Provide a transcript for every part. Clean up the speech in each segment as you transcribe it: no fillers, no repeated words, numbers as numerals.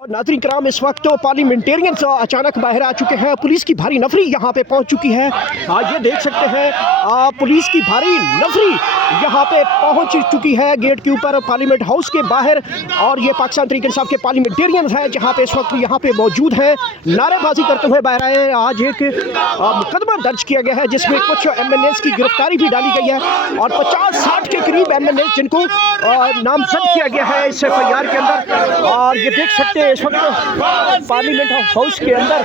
नाज़रीन कराम, इस वक्त तो पार्लियामेंटेरियंस अचानक बाहर आ चुके हैं। पुलिस की भारी नफरी यहाँ पे पहुँच चुकी है। ये देख सकते हैं पुलिस की भारी नफरी यहाँ पे पहुँच चुकी है गेट के ऊपर पार्लियामेंट हाउस के बाहर। और ये पाकिस्तान तहरीक इंसाफ के पार्लियामेंटेरियंस हैं जहाँ पे इस वक्त यहाँ पे मौजूद हैं, नारेबाजी करते हुए बाहर आए हैं। आज एक मुकदमा दर्ज किया गया है जिसमें कुछ MNAs की गिरफ्तारी भी डाली गई है और 50-60 के करीब MNAs जिनको नामजद किया गया है इस FIR के अंदर। और ये देख सकते हैं इस वक्त पार्लियामेंट हाउस के अंदर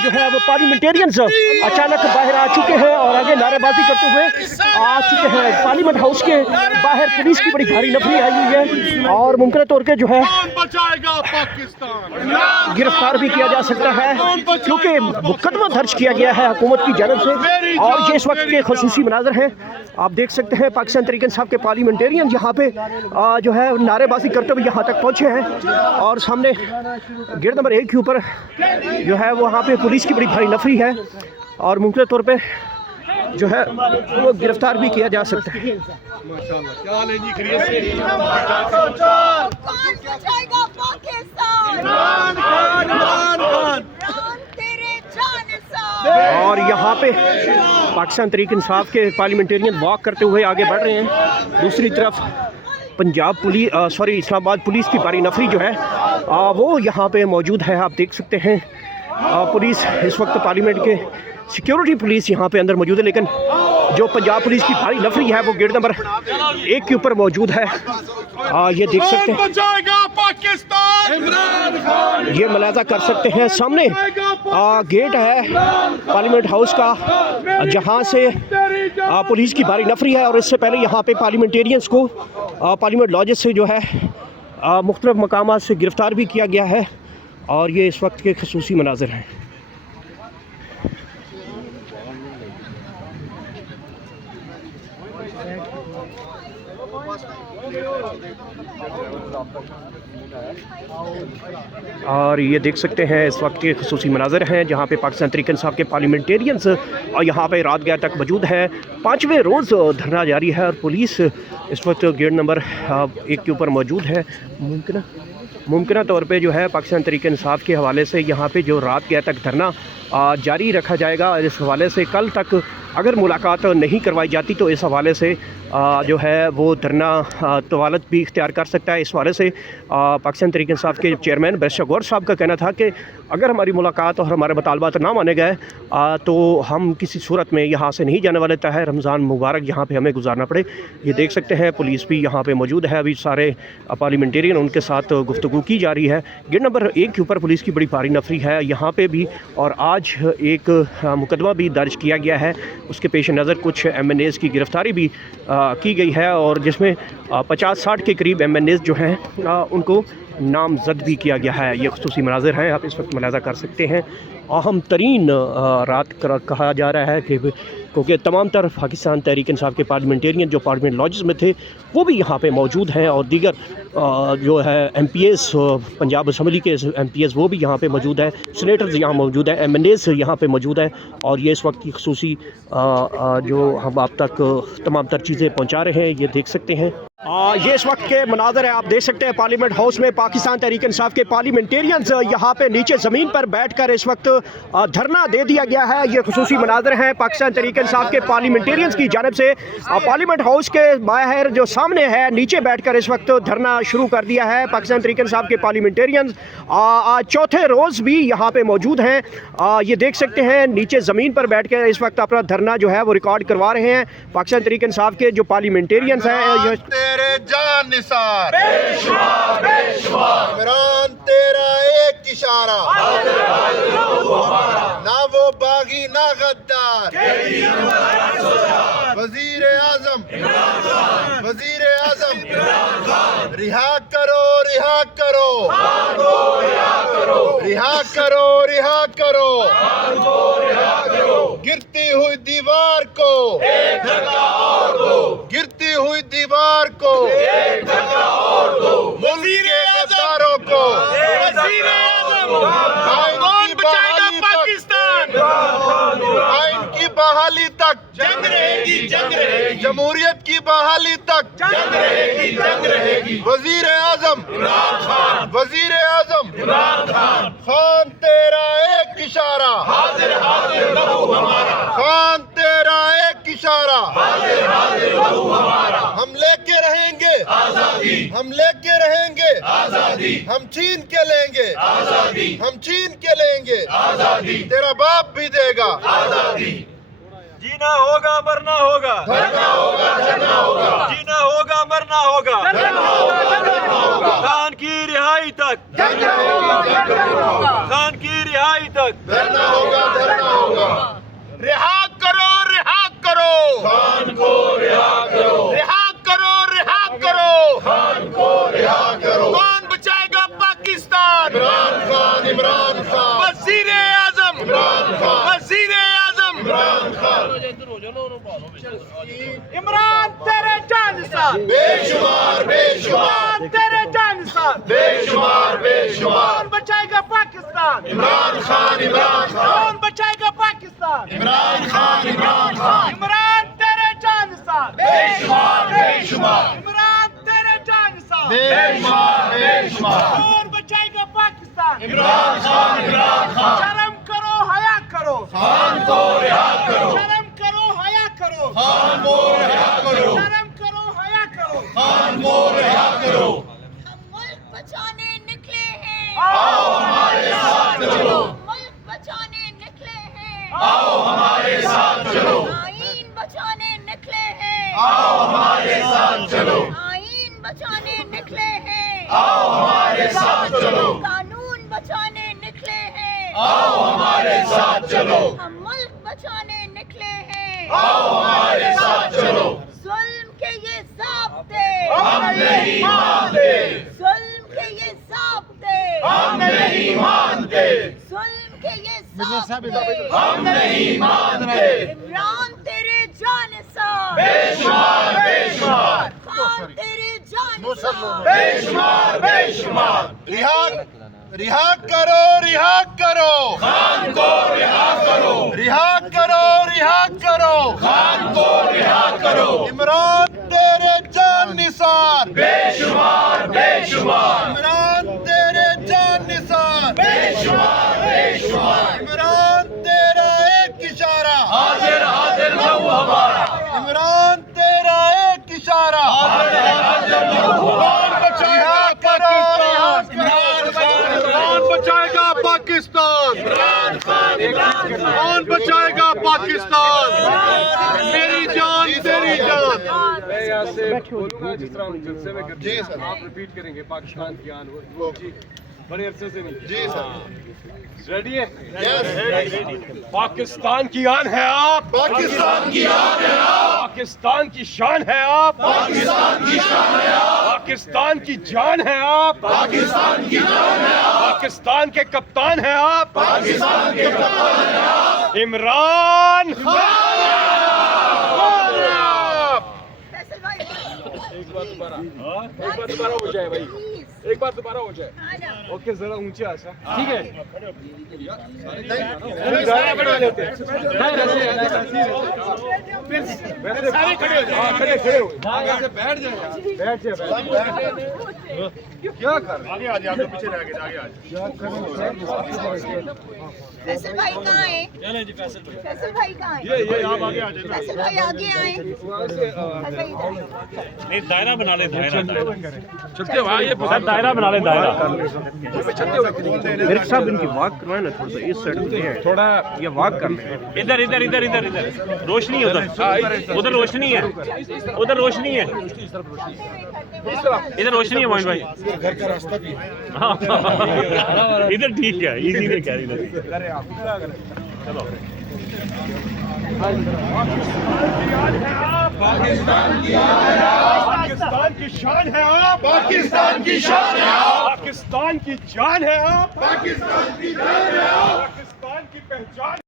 जो है वो पार्लियामेंटेरियंस अचानक बाहर आ चुके हैं और आगे नारेबाजी करते हुए आ चुके हैं। पार्लियामेंट हाउस के बाहर पुलिस की बड़ी भारी नफरी आई हुई है और मुमकिन तौर पे जो है गिरफ्तार भी किया जा सकता है क्योंकि मुकदमा दर्ज किया गया है हुकूमत की जानब से। और ये इस वक्त के खुसूसी मनाजर हैं, आप देख सकते हैं पाकिस्तान तहरीक इंसाफ के पार्लियामेंटेरियन यहाँ पे जो है नारेबाजी करते हुए यहाँ तक पहुँचे हैं। और सामने गेट नंबर 1 के ऊपर जो है वो वहाँ पे पुलिस की बड़ी भारी नफरी है और मुमकिन तौर पे जो है वो गिरफ्तार भी किया जा सकता है। और यहाँ पे पाकिस्तान तहरीक इंसाफ के पार्लियामेंटेरियन वॉक करते हुए आगे बढ़ रहे हैं। दूसरी तरफ पंजाब पुलिस इस्लामाबाद पुलिस की भारी नफरी जो है वो यहाँ पे मौजूद है। आप देख सकते हैं पुलिस इस वक्त पार्लियामेंट के सिक्योरिटी पुलिस यहाँ पे अंदर मौजूद है, लेकिन जो पंजाब पुलिस की भारी नफरी है वो गेट नंबर 1 के ऊपर मौजूद है। ये देख सकते हैं, ये मुलाजा कर सकते हैं। सामने गेट है पार्लियामेंट हाउस का जहाँ से पुलिस की भारी नफरी है और इससे पहले यहाँ पे पार्लियामेंटेरियंस को पार्लियामेंट लॉजेस से जो है मुख्तलिफ मकामात से गिरफ़्तार भी किया गया है। और ये इस वक्त के खुसूसी मनाज़र हैं। और ये देख सकते हैं इस वक्त के खुसूसी मनाज़र हैं जहाँ पे पाकिस्तान तहरीक इंसाफ के पार्लियामेंटेरियंस और यहाँ पे रात गया तक मौजूद है। 5वें रोज़ धरना जारी है और पुलिस इस वक्त गेट नंबर 1 के ऊपर मौजूद है। मुमकिन तौर पे जो है पाकिस्तान तहरीक इंसाफ के हवाले से यहाँ पे जो रात गया तक धरना जारी रखा जाएगा। इस हवाले से कल तक अगर मुलाकात नहीं करवाई जाती तो इस हवाले से जो है वो धरना तवालत भी इख्तियार कर सकता है। इस हवाले से पाकिस्तान तहरीक इंसाफ के चेयरमैन बैरिस्टर गौहर साहब का कहना था कि अगर हमारी मुलाकात और हमारे मुतालबात ना माने गए तो हम किसी सूरत में यहाँ से नहीं जाने वाले, चाहे रमज़ान मुबारक यहाँ पे हमें गुजारना पड़े। ये देख सकते हैं पुलिस भी यहाँ पे मौजूद है, अभी सारे पार्लियामेंटेरियन उनके साथ गुफ्तगू की जा रही है। गेट नंबर 1 के ऊपर पुलिस की बड़ी भारी नफरी है यहाँ पे भी। और आज एक मुकदमा भी दर्ज किया गया है, उसके पेश नज़र कुछ MNAs की गिरफ़्तारी भी की गई है और जिसमें 50-60 के करीब MNAs जो हैं उनको नामजद भी किया गया है। ये खुसूसी मनाज़र हैं, आप इस वक्त मुलाज़ा कर सकते हैं। अहम तरीन रात कहा जा रहा है कि क्योंकि तमाम तर पाकिस्तान तहरीक इंसाफ के पार्लियामेंटेरियन जो पार्लियामेंट लॉजेस में थे वो भी यहाँ पे मौजूद हैं और दीगर जो है MPs पंजाब असम्बली के MPs वो भी यहाँ पे मौजूद है, सीनेटर्स यहाँ मौजूद है, MNAs यहाँ पे मौजूद है। और ये इस वक्त की खुसूसी जो हम आप तक तमाम तर चीज़ें पहुँचा रहे हैं, ये देख सकते हैं। ये इस वक्त के मनाज़र है, आप देख सकते हैं पार्लियामेंट हाउस में पाकिस्तान तहरीक इंसाफ के पार्लियामेंटेरियंस यहाँ पे नीचे ज़मीन पर बैठकर इस वक्त धरना दे दिया गया है। ये खुसूसी मनाज़र हैं पाकिस्तान तहरीक इंसाफ के पार्लियामेंटेरियंस की जानिब से। पार्लियामेंट हाउस के बाहर जो सामने है नीचे बैठकर इस वक्त धरना शुरू कर दिया है पाकिस्तान तहरीक इंसाफ के पार्लियामेंटेरियंस। आज चौथे रोज़ भी यहाँ पे मौजूद हैं। ये देख सकते हैं नीचे ज़मीन पर बैठ कर इस वक्त अपना धरना जो है वो रिकॉर्ड करवा रहे हैं पाकिस्तान तहरीक इंसाफ के जो पार्लियामेंटेरियंस हैं। तेरे जान निसार इमरान तेरा एक इशारा, ना वो बागी ना गद्दार, वजीर आजम रिहा करो रिहा करो रिहा करो गिरती हुई दीवार को एक धक्का और दो, गिरती हुई दीवार को एक धक्का और दो, वजीर आज़म को वजीर आज़म, आइन की बहाली बहाली तक जंग रहेगी, जंग रहेगी। जमहूरियत की बहाली तक जंग रहेगी, जंग रहेगी। वजीर आजम इमरान खान, वजीर आजम इमरान खान। खान तेरा एक इशारा, हाजिर हाजिर लहू हमारा। खान तेरा एक इशारा, हाजिर हाजिर लहू हमारा। हम लेके रहेंगे आजादी, हम लेके रहेंगे आजादी। हम छीन के लेंगे आजादी, हम छीन के लेंगे आजादी। तेरा बाप भी देगा आजादी। जीना होगा मरना होगा, धरना होगा, धरना होगा। जीना होगा मरना होगा, धरना होगा, धरना होगा। खान की रिहाई तक, जंग रहेगी, जंग रहेगी। खान की रिहाई तक, धरना होगा, धरना होगा। रिहा करो, रिहा करो खान को, रिहा करो। रिहा करो, रिहा करो खान को, रिहा करो। कौन बचाएगा पाकिस्तान? इमरान खान, इमरान खान। वजीर आजम इमरान खान, वजीर आजम इमरान खान। इमरान तेरे जानसार, बेशुमार, बेशुमार। तेरे जानसार, बेशुमार, बेशुमार। कौन बचाएगा पाकिस्तान? इमरान खान, इमरान खान। कौन बचाएगा पाकिस्तान? इमरान खान, इमरान खान। इमरान तेरे जानसार, बेशुमार, बेशुमार। इमरान तेरे जानसार, बेशुमार, बेशुमार। कौन बचाएगा पाकिस्तान? इमरान खान, इमरान खान। शर्म करो, हया करो, खान को रिहा करो, शर्म करो, हया करो, खान को रिहा करो, शर्म करो, हया करो। खान को रिहा करो। हम मुल्क बचाने निकले हैं, आओ हमारे साथ चलो, मुल्क बचाने निकले हैं, आओ हमारे साथ चलो, आईन बचाने निकले हैं, आओ हमारे साथ चलो, आईन बचाने निकले हैं, आओ हमारे साथ चलो, कानून बचाने निकले हैं, आओ हमारे साथ चलो, हम मुल्क बचाने निकले हैं, आओ हमारे साथ चलो। जुल्म के ये ज़ाब्ते हम नहीं मानते, जुल्म के ये ज़ाब्ते हम नहीं मानते, जुल्म के ये ज़ाब्ते हम नहीं मानते। इमरान तेरे जानसार, बेशुमार, बेशुमार। खान तेरे जानसार, बेशुमार, बेशुमार। रिहा करो, रिहा करो खान को, रिहा करो। रिहा करो, रिहा करो खान को, रिहा करो। इमरान तेरे जान निसार, बेशुमार, बेशुमार। इमरान तेरे जान निसार, बेशुमार, बेशुमार। इमरान तेरा एक इशारा, हाजिर हाजिर लहू हमारा। इमरान तेरा एक इशारा, हाजिर हाजिर लहू हमारा। कौन बचाएगा पाकिस्तान? इमरान खान, इमरान खान। कौन बचाएगा पाकिस्तान? मेरी जान, तेरी जान। मैं यहाँ से बोलूँगा जिस तरह हम जलसे में करते जी हैं, सर। आप रिपीट करेंगे पाकिस्तान की आन वो जी बड़े अरसे से नहीं जी सर। रेडी है? यस। पाकिस्तान की आन है आप, पाकिस्तान की आन है आप, पाकिस्तान की शान है आप, पाकिस्तान की शान है आप, पाकिस्तान की जान है आप, पाकिस्तान की जान है आप, पाकिस्तान के कप्तान है आप, पाकिस्तान के कप्तान है आप। इमरान फैसल भाई एक बार दोबारा हो जाए भाई, एक बार दोबारा हो जाए। आ जाओ। ओके जरा ऊंचे आशा, ठीक है? सारे खड़े हो जाए, खड़े खड़े हो बैठ जाए, बैठ जाए। क्या कर आगे आ जाए, पीछे रह गए, आगे आ जाए। फैसल भाई कहाँ है? फैसल भाई कहाँ है? ये आप आगे आ जाए। फैसल भाई आगे आए। फैसल भाई इधर आए। नहीं दायरा बना ले, दायरा छत्ते भाई ये सर दायरा बना ले, दायरा। मेरे साहब इनकी वॉक करवाए ना, थोड़ा सा इस साइड में है, थोड़ा ये वॉक कर लें। इधर इधर इधर इधर इधर रोशनी है, उधर रोशनी है, उधर रोशनी है, इधर रोशनी है मोहन भाई। घर का रास्ता भी हाँ, इधर ठीक है, इजी ने कह इधर। चलो पाकिस्तान की शान है आप, पाकिस्तान की शान है आप, पाकिस्तान की जान है आप, पाकिस्तान की जान है आप। पाकिस्तान की पहचान